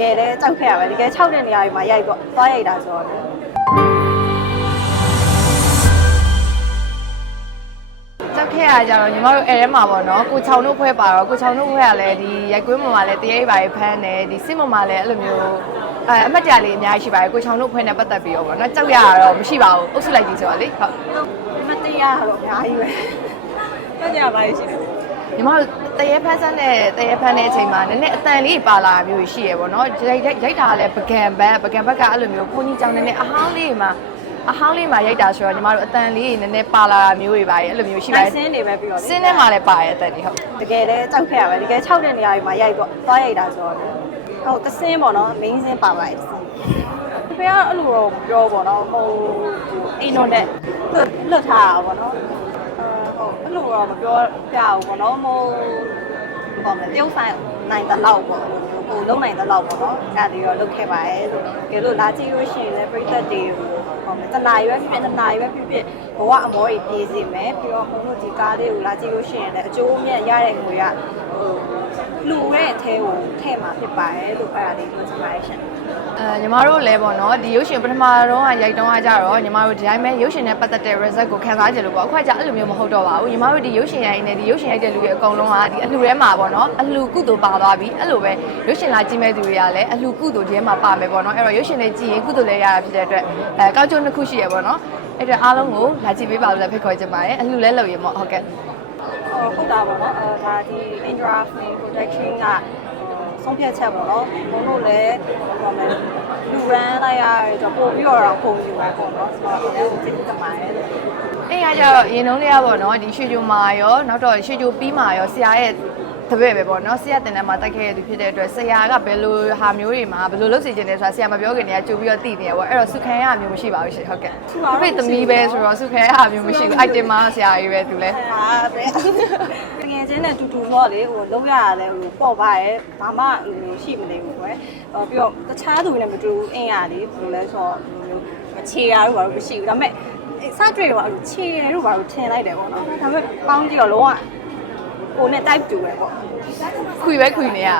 ကယ်လည်းကြောက်ခဲ့ရပဲတကယ်6တဲ့နေရာတွေမှာရိုက်တော့သွားရိုက်တာဆိုတော့ကြောက်ခဲ့ရကြတော့ညီမတို့အဲထဲမှာပေါ့နော်ကိုချောင်တို့ဖွဲပါတော့ကိုချောင်တို့ဖွဲကလည်းဒီရိုက်ကွင်းပေါ်မှာလည်းတရေပါရဖမ်းတယ်ဒီစစ်ပေါ်မှာလည်းအဲ့လိုမျိုးအဲအမတ်တရားလေးအများကြီးရှိပါတယ်ကိုချောင်တို့ဖွဲနဲ့ပတ်သက်ပြီးတော့ပေါ့နော်ကြောက်ရတာတော့မရှိပါဘူးအုပ်စုလိုက်ကြီးဆိုတော့လေဟုတ်မတရားတော့အများကြီးပဲတက်ကြပါလိမ့်ရှင် ညီမတို့တရေဖန်းဆန်းနဲ့တရေဖန်းတဲ့အချိန်မှာနည်းနည်းအတန်လေးပါလာတာမျိုးရှိရပေါ့နော်ရိုက်ရိုက်ရိုက်တာကလည်းပကံဘက်ပကံဘက်ကအဲ့လိုမျိုးကိုကြီးကြောင်နည်းနည်းအဟောင်းလေးမှာအဟောင်းလေးမှာရိုက်တာဆိုတော့ညီမတို့အတန်လေးနည်းနည်းပါလာတာမျိုးတွေပါတယ်အဲ့လိုမျိုးရှိပါနိုင်တယ်စင်းနေပဲပြီးတော့စင်းထဲမှာလည်းပါတယ်အတန်လေးဟုတ် တကယ်လည်းကြောက်ခဲ့ရပဲတကယ်6တဲ့နေရာတွေမှာရိုက်တော့သွားရိုက်တာဆိုတော့ဟုတ်တစင်းပေါ့နော် main စင်းပါပါတယ်ဖေကအဲ့လိုတော့ပြောပေါ့နော်ဟိုအိမ်တော်နဲ့လွတ်ထားတာပေါ့နော်ဟုတ် အဲ့လိုတော့မပြောပြဘူးပေါ့နော်ဟိုပေါ့မပြုတ်ဆိုင်နိုင်တဲ့လောက်ပေါ့ ဟိုလုံးနိုင်တဲ့လောက်ပေါ့နော်အဲ့ဒါတွေတော့လုပ်ခဲ့ပါရဲ့လို့ကဲလို့လာကြည့်လို့ရှိရင်လည်းပြိသက်တွေဟိုတနာရွယ်ဖြစ်ဖြစ်တနာရွယ်ဖြစ်ဖြစ်ဘဝအမောကြီးပြေးစီမယ်ပြီးတော့ဘုံတို့ဒီကားလေးကိုလာကြည့်လို့ရှိရင်လည်းအကျိုးအမြတ်ရတဲ့ငွေကဟိုလူရဲ့အထဲကိုထည့်မှာဖြစ်ပါရဲ့လို့အဲ့ဒါလေးပြောချင်ပါတယ်ရှင်အဲညီမတို့လည်းပေါ့နော်ဒီရုပ်ရှင်ပထမတော့ကရိုက်တုံးကကြတော့ညီမတို့ဒီတိုင်းပဲရုပ်ရှင်နဲ့ပတ်သက်တဲ့ result ကိုခံစားကြလို့ပေါ့အခုကကြအဲ့လိုမျိုးမဟုတ်တော့ပါဘူးညီမတို့ဒီရုပ်ရှင်ရိုက်နေဒီရုပ်ရှင်ရိုက်တဲ့လူတွေအကုန်လုံးကဒီအလှူထဲမှာပေါ့နော်အလှူကုသိုလ်ပါသွားပြီအဲ့လိုပဲရုပ်ရှင်လာကြည့်မဲ့သူတွေကလည်းအလှူကုသိုလ်ထဲမှာပါမယ်ပေါ့နော်အဲ့တော့ရုပ်ရှင်လေးကြည့်ရင်ကုသိုလ်လေးရတာဖြစ်တဲ့အတွက်အဲကောက်ကျုံတစ်ခုရှိရပေါ့နော်အဲ့တော့အားလုံးကိုလာကြည့်ပေးပါလို့လည်းဖိတ်ခေါ်ချင်ပါတယ်အလှူလဲလုပ်ရင်ပေါ့ဟုတ်ကဲ့ဟိုဟုတ်တာပေါ့နော်အဲဒါဒီ Indra Film Production ကဆုံးဖြတ်ချက်ပေါ့နော်ဘုံတို့လည်းဟိုပါမယ်လူရန်လိုက်ရတော့ပို့ပြီးတော့ပုံယူပါပေါ့နော်ဆိုတော့အဲ့ဒါကိုသိတတ်ပါတယ်အဲ့ရကြတော့ရင်လုံးလေးကပေါ့နော်ဒီရွှေကြိုမာရောနောက်တော့ရွှေကြိုပြီးမာရောဆရာရဲ့ တပည့်ပဲပေါ့နော်ဆရာတင်တန်းမှာတက်ခဲ့ရသူဖြစ်တဲ့အတွက်ဆရာကဘယ်လိုဟာမျိုးတွေမှာဘယ်လိုလုပ်စီခြင်းလဲဆိုတာဆရာမပြောခင်တည်းကကြိုပြီးတော့သိနေရပေါ့အဲ့တော့စုခံရမျိုးမရှိပါဘူးရှင်ဟုတ်ကဲ့တပည့်သမီးပဲဆိုတော့စုခံရမျိုးမရှိဘူး item မှာဆရာကြီးပဲသူလဲဟာပဲငယ်ချင်းနဲ့တူတူတော့လေဟိုလုံးရတယ်ဟိုပေါ့ပါရဲ့ဘာမှဟိုရှိမနေဘူးကွယ်ဟိုပြီးတော့တခြားသူတွေနဲ့မတူဘူးအင်းရလေဘယ်လိုလဲဆိုတော့ဒီလိုမျိုးခြေရတို့ဘာလို့မရှိဘူးဒါပေမဲ့စတွေ့တော့ခြေရတို့ဘာလို့ထင်လိုက်တယ်ပေါ့နော်ဒါပေမဲ့ပေါင်းကြည့်တော့လုံးဝ ကိုနဲ့ type တူပဲပေါ့ခွေပဲခွေနေရ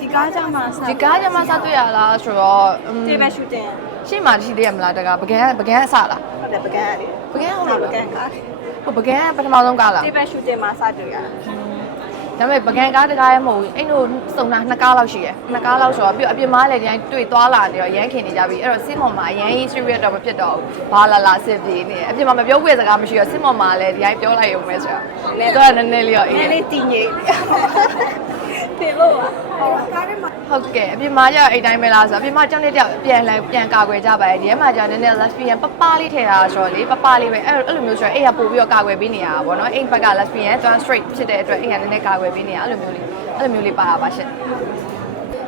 ဒီကားကြမှာစဒီကားကျမစတွေ့ရလားဆိုတော့တေးပဲရှူတင်ရှေ့မှာရှိသေးရမလားတကပကန်းပကန်းအစလားဟုတ်တယ်ပကန်းရတယ်ပကန်းဟုတ်ပလားကန်းကားဟိုပကန်းပထမဆုံးကားလားတေးပဲရှူတင်မှာစတွေ့ရ ဒါပေမဲ့ပကံကားတကားရဲမဟုတ်ဘူးအဲ့လိုစုံတာနှစ်ကားလောက်ရှိရယ်နှစ်ကားလောက်ဆိုတော့ပြီးတော့အပြင်မားလည်းဒီတိုင်းတွေ့သွားလာနေတော့ရမ်းခင်နေကြပြီအဲ့တော့စင်မော်မှာရမ်းကြီး serious တော့မဖြစ်တော့ဘူးဘာလာလာစစ်ပြေးနေတယ်အပြင်မှာမပြောခွင့်စကားမရှိတော့စင်မော်မှာလည်းဒီတိုင်းပြောလိုက်ရုံပဲဆိုတော့တော့နည်းနည်းလေးတော့အေးနည်းလေးတည်ငြိမ် တေလို့ပါကားထဲမှာဟုတ်ကဲ့အပြင်မှာကျတော့အဲ့တိုင်းပဲလားဆိုတော့အပြင်မှာကြောင်းတဲ့တယောက်ပြန်လဲပြန်ကာကွယ်ကြပါရဲ့ဒီထဲမှာကျတော့နည်းနည်း lesbian ပပလေးထည့်တာဆိုတော့လေပပလေးပဲအဲ့အဲ့လိုမျိုးဆိုတော့အဲ့ရပို့ပြီးတော့ကာကွယ်ပေးနေရတာပေါ့နော်အဲ့ဘက်က lesbian ကျွမ်း straight ဖြစ်တဲ့အတွက်အဲ့ရနည်းနည်းကာကွယ်ပေးနေရအဲ့လိုမျိုးလေးအဲ့လိုမျိုးလေးပါတာပါရှင့်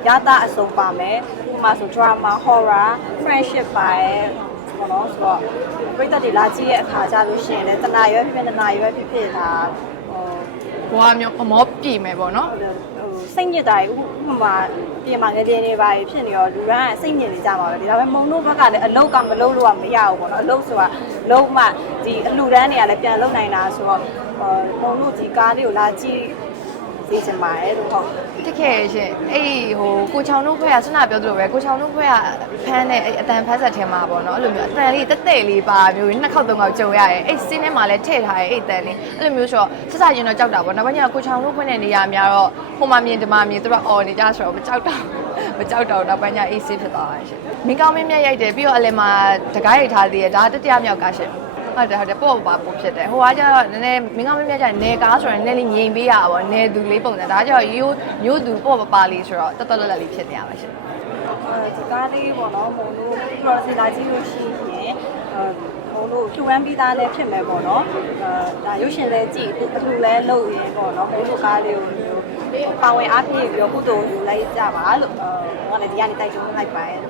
ရတာအစုံပါမယ်ဥပမာဆို drama horror friendship ပါရဲ့ဘောနော်ဆိုတော့ပရိသတ်တွေလာကြည့်ရဲ့အခါကြလို့ရှိရင်လည်းတနာရွယ်ဖြစ်ဖြစ်တနာရွယ်ဖြစ်ဖြစ်ဒါဟိုဘွားမျိုးအမောပြေမယ်ပေါ့နော်ဟို စိတ်ညစ်တာကြီးဥပမာပြင်မာငယ်ချင်းတွေပါဖြစ်နေတော့လူရန်ကစိတ်ညစ်နေကြပါပဲဒါပေမဲ့မုံတို့ဘက်ကလည်းအလုတ်ကမလုတ်လို့ကမရဘူးပေါ့နော်အလုတ်ဆိုတာလုံးမှဒီအလှူဒန်းတွေကလည်းပြန်လုံနိုင်တာဆိုတော့မုံတို့ဒီကားလေးကိုလာကြည့် စီစဉ်ပါတယ်လို့ဟုတ်တက်ခဲ့ရရှင်အဲ့ဟိုကိုချောင်တို့ခွဲကဆွနာပြောသလိုပဲကိုချောင်တို့ခွဲကဖမ်းတဲ့အဲ့အတန်ဖက်ဆက်ထဲမှာပေါ့နော်အဲ့လိုမျိုးအတန်လေးတက်တဲ့လေးပါမျိုးနှစ်ခေါက်သုံးခေါက်ကြုံရရဲ့အဲ့စင်းထဲမှာလည်းထည့်ထားရဲ့အဲ့အတန်လေးအဲ့လိုမျိုးဆိုတော့ဆက်စားရင်တော့ကြောက်တာပေါ့နောက်ပိုင်းကျတော့ကိုချောင်တို့ခွဲတဲ့နေရာများတော့ဟိုမှာမြင်ဒီမှာမြင်သူတို့အော်နေကြဆိုတော့မကြောက်တော့မကြောက်တော့နောက်ပိုင်းကျအေးဆေးဖြစ်သွားတာရှင်မင်းကောင်းမင်းမြတ်ရိုက်တယ်ပြီးတော့အလယ်မှာတကားရိုက်ထားသေးတယ်ဒါတတိယမြောက်ကရှင် ဟုတ်တယ်ဟုတ်တယ်ပေါ့ပါပို့ဖြစ်တယ်ဟိုကကျတော့နည်းနည်းမင်းကောင်းမင်းမြတ်ကျနေကားဆိုရင်နည်းနည်းလေးငြိမ်ပေးရပါဘောနေသူလေးပုံစံဒါကျတော့ရိုးရိုးသူပေါ့ပပါလေးဆိုတော့တော်တော်လက်လက်လေးဖြစ်နေရပါရှင်အဲဒီကားလေးပေါ့နော်မုံတို့ပြီးတော့စီလာကြည့်လို့ရှိရင်အဲမုံတို့ဖြူရမ်းပြီးသားလည်းဖြစ်မယ်ပေါ့နော်အဲဒါရုပ်ရှင်လည်းကြည့်အထူလည်းလုပ်ရင်းပေါ့နော်မုံတို့ကားလေးကိုမျိုးပါဝင်အားဖြည့်ပြီးတော့ကုသိုလ်ယူလိုက်ကြပါလို့အဲဟိုကလည်းဒီကနေတိုက်တွန်းလိုက်ပါရဲ့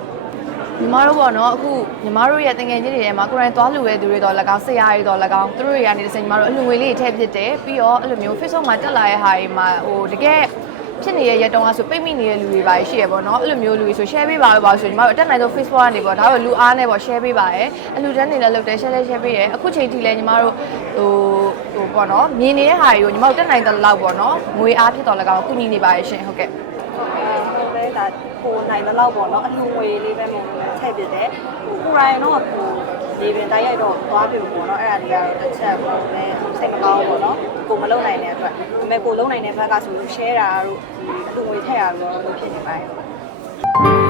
ညီမတို့ပေါ့နော်အခုညီမတို့ရဲ့တငယ်ချင်းတွေထဲမှာကိုယ်တိုင်သွားလူရဲသူတွေတော့၎င်းဆရာတွေတော့၎င်းသူတို့တွေကနေတစ်စင်ညီမတို့အလူငွေလေးတွေထည့်ဖြစ်တယ်ပြီးတော့အဲ့လိုမျိုး Facebook မှာတက်လာတဲ့ဟာတွေမှာဟိုတကယ်ဖြစ်နေတဲ့ရက်တုံးကဆိုပိတ်မိနေတဲ့လူတွေပါရှိရပေါ့နော်အဲ့လိုမျိုးလူတွေဆို share ပေးပါလို့ပါဆိုညီမတို့အတက်နိုင်ဆုံး Facebook ကနေပေါ့ဒါတော့လူအားနဲ့ပေါ့ share ပေးပါရယ်အလူတန်းနေလည်းလုပ်တယ် share လည်း share ပေးရယ်အခုချိန်ထိလည်းညီမတို့ဟိုဟိုပေါ့နော်မြင်နေတဲ့ဟာတွေကိုညီမတို့တက်နိုင်တဲ့လောက်ပေါ့နော်ငွေအားဖြစ်တော့၎င်းကုညီနေပါရရှင်ဟုတ်ကဲ့အဲဟိုလည်းဒါ ကိုကိုနိုင်တဲ့လောက်ပေါ့နော်အလှငွေလေးပဲမဟုတ်ဘူးထည့်ပြတယ်ဟိုကိုရိုင်းတော့ဟိုဒီပင်တိုက်ရိုက်တော့သွားပြီပေါ့နော်အဲ့ဒါလေးကတော့တစ်ချက်ပေါ့လေစိတ်မကောင်းဘူးပေါ့နော်ကိုမလုံနိုင်တဲ့အတွက်ဒါပေမဲ့ကိုလုံနိုင်တဲ့ဘက်ကဆိုလို့ share တာတို့ဒီအလှငွေထည့်တာတို့တော့ဖြစ်နေပါတယ်